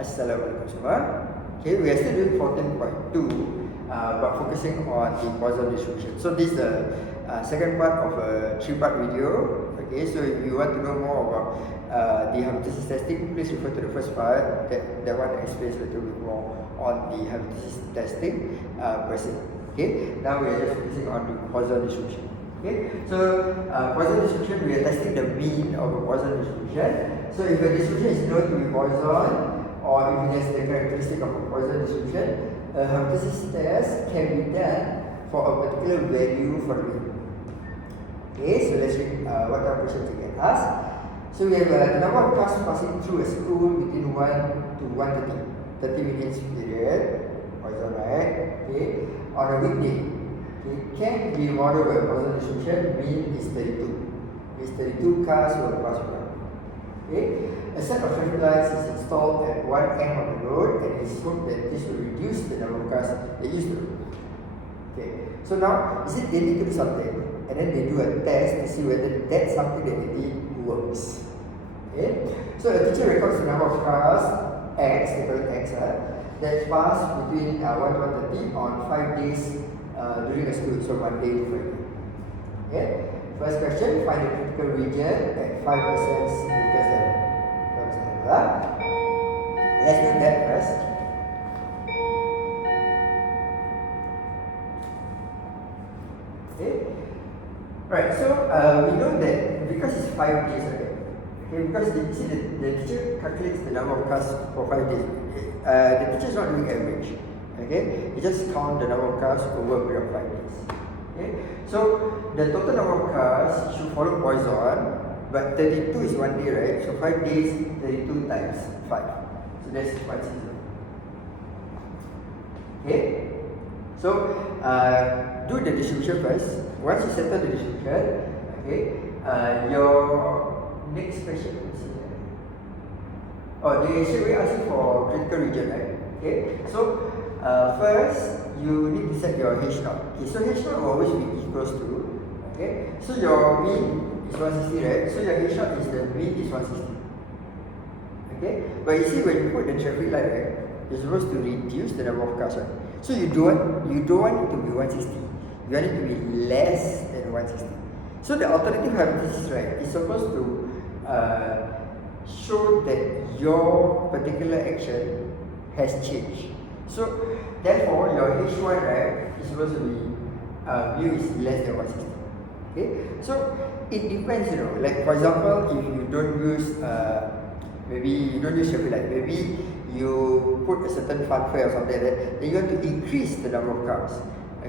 Assalamualaikum semua. Okay, we are still doing 14.2, but focusing on the Poisson distribution. So this is the second part of a 3-part video. Okay, so if you want to know more about the hypothesis testing, please refer to the first part. That one explains a little bit more on the hypothesis testing per se. Okay, now we are just focusing on the Poisson distribution. Okay, so Poisson distribution, we are testing the mean of a Poisson distribution. So if a distribution is known to be Poisson, or if it has the characteristic of a Poisson distribution, a hypothesis test can be done for a particular value for the mean. Okay, so let's read what kind of questions we get asked. So we have the number of cars passing through a school within 1 to 30 minutes period, Poisson, right? Okay, on a weekday. It can be modeled by Poisson distribution. Mean is 32. It's 32 cars will pass by. Okay, a set of traffic lights is installed at one end of the road, and it's hoped that this will reduce the number of cars they use the road. Okay, so now is it they need to do something, and then they do a test to see whether that something that they did works. Okay, so a teacher records the number of cars X, they call it X, that pass between 1 to 1:30 on 5 days during a school, so Monday to Friday. Okay, first question, find the critical region at 5% significance level. Let's do that first. Okay, right, so we know that because it's 5 days, okay, because you see the teacher calculates the number of cars for 5 days. The teacher is not doing average. Okay, he just count the number of cars over a period of 5 days. Okay, so the total number of cars should follow Poisson, but 32 is 1 day, right? So 5 days, 32 times 5. So that's 160. Okay, so do the distribution first. Once you settle the distribution, okay, your next question is they should be asking for critical region, right? Okay, so first you need to set your H naught. Okay, so H naught will always be equals to, okay, so your mean is 160, right? So your H naught is the mean is 160. Okay, but you see when you put the traffic light, right, you're supposed to reduce the number of cars, right? So you don't want it to be 160. You want it to be less than 160. So the alternative hypothesis, right, is supposed to show that your particular action has changed. So therefore your H1, right, is supposed to be mu is less than 160. Okay, so it depends, like for example, if you don't use maybe you don't use traffic light, maybe you put a certain funfair or something like that, then you want to increase the number of cars.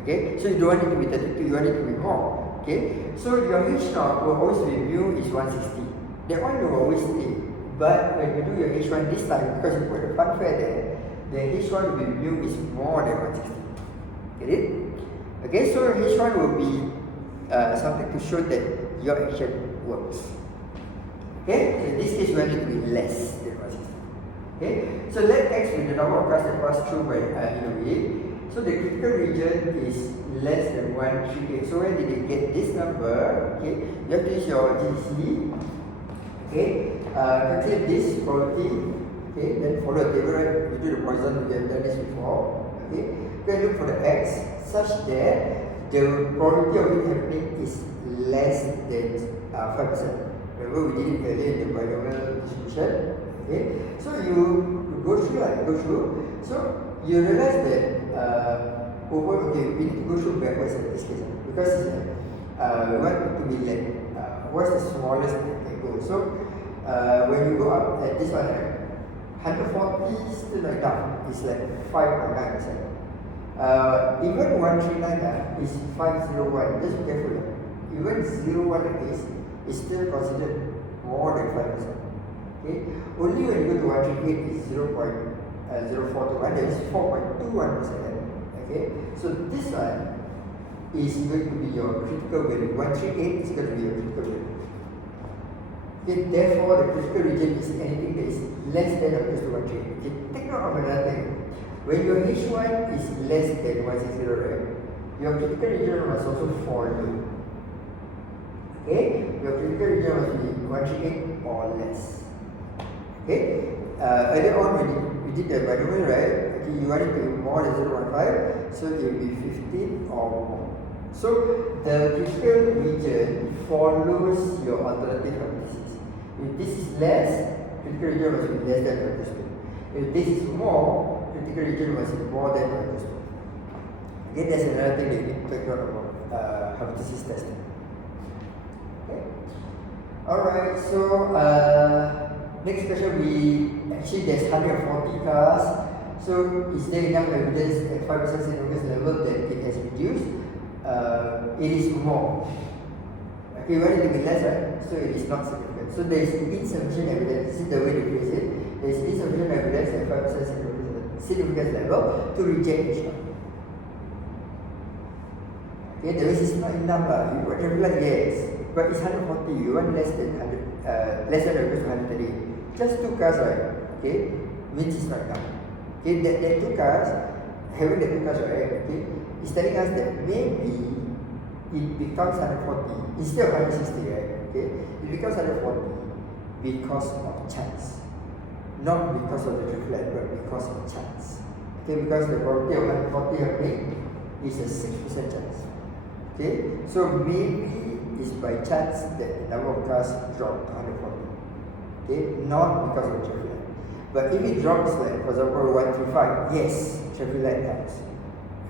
Okay, so you don't want it to be 32, you want it to be more. Okay, so your H naught will always be mu is 160. That one will always stay. But when you do your H1 this time, because you put the funfair there, the H1 will be mu is more than 160. Get it? Okay, so H1 will be something to show that your action works. Okay, so in this case, we want it to be less than 160. Okay, so let X be the number of cars that pass through by in a way. So the critical region is less than 138. So when did they get this number? Okay, you have to use your GC. Okay, calculate this probability. Okay, then follow the table, right? We do the Poisson, we have done this before. Okay, go and look for the X such that the probability of it happening is less than 5%. Remember we did it earlier in the binomial distribution. Okay, so you go through. So you realize that we need to go through backwards in this case because we want it to be like what's the smallest that can go. So when you go up at this one, right, 140 still like down. It's like 5.9%. Even 139 is 501. Just be careful. Even 01 is still considered more than 5%. Okay? Only when you go to 138 is 0.041, that is 4.21%. Okay? So this one is going to be your critical value. 138 is going to be your critical value. Okay, therefore the critical region is anything that is less than or equal to 138. Okay, take note of another thing. When your H1 is less than 160, right, your critical region must also follow. Okay, your critical region must be 138 or less. Okay, earlier on we we did the binomial, right? Okay, you want it to be more than 0.5, so it will be 15 or more. So the critical region follows your alternative hypothesis. If this is less, critical region must be less than or equal to. If this is more, critical region must be more than or equal to. Okay, that's another thing that you need to take note about hypothesis testing. Okay. Alright, so next question, there's 140 cars. So is there enough evidence at 5% significance level that it has reduced? It is more. Okay, we want it to be less, right? So it is not significant. So there is insufficient evidence. This is the way to phrase it. There is insufficient evidence at 5% significance level to reject each one. Okay, that means it's not enough. You want traffic light, yes, but it's 140. You want less than 100, less than or equal to 130. Just 2 cars, right? Okay, means it's not enough. Okay, that 2 cars, having the 2 cars, right? Okay, is telling us that maybe it becomes 140 instead of 160, right? Okay, it becomes 140 because of chance, not because of the traffic light, but because of chance. Okay, because the probability of 140 happening is a 6% chance. Okay, so maybe it's by chance that the number of cars dropped to 140. Okay, not because of traffic light. But if it drops, like for example 135, yes, traffic light helps.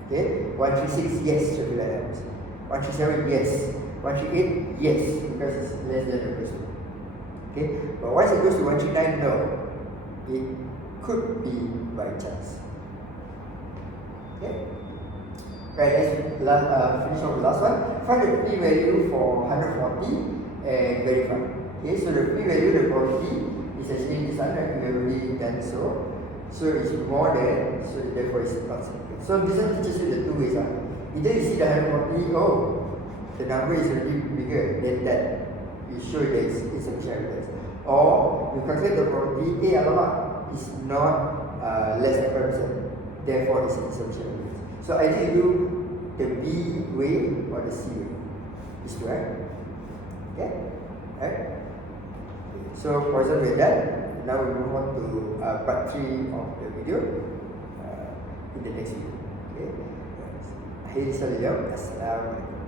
Okay, 136, yes, traffic light helps. 137, yes. 138, yes, because it's less than or equal to. Okay, but once it goes to 139, no, it could be by chance. Okay. Right, let's finish off the last one. Find the p-value for 140 and verify. Okay, so the p-value, the probability is actually this one, right? We have already done so. So it's more than, so therefore it's not significant. So this one teaches you the 2 ways. Either you see the 140, oh, the number is already bigger than that. You show that it's insufficient evidence. Or you calculate the probability, alamak, is not less than 5%. Therefore it's insufficient evidence. So either you do the B way or the C way. Is correct? Okay? Right? So Poisson with that. Now we move on to part 3 of the video in the next video. Okay? Akhir sekali, assalamualaikum.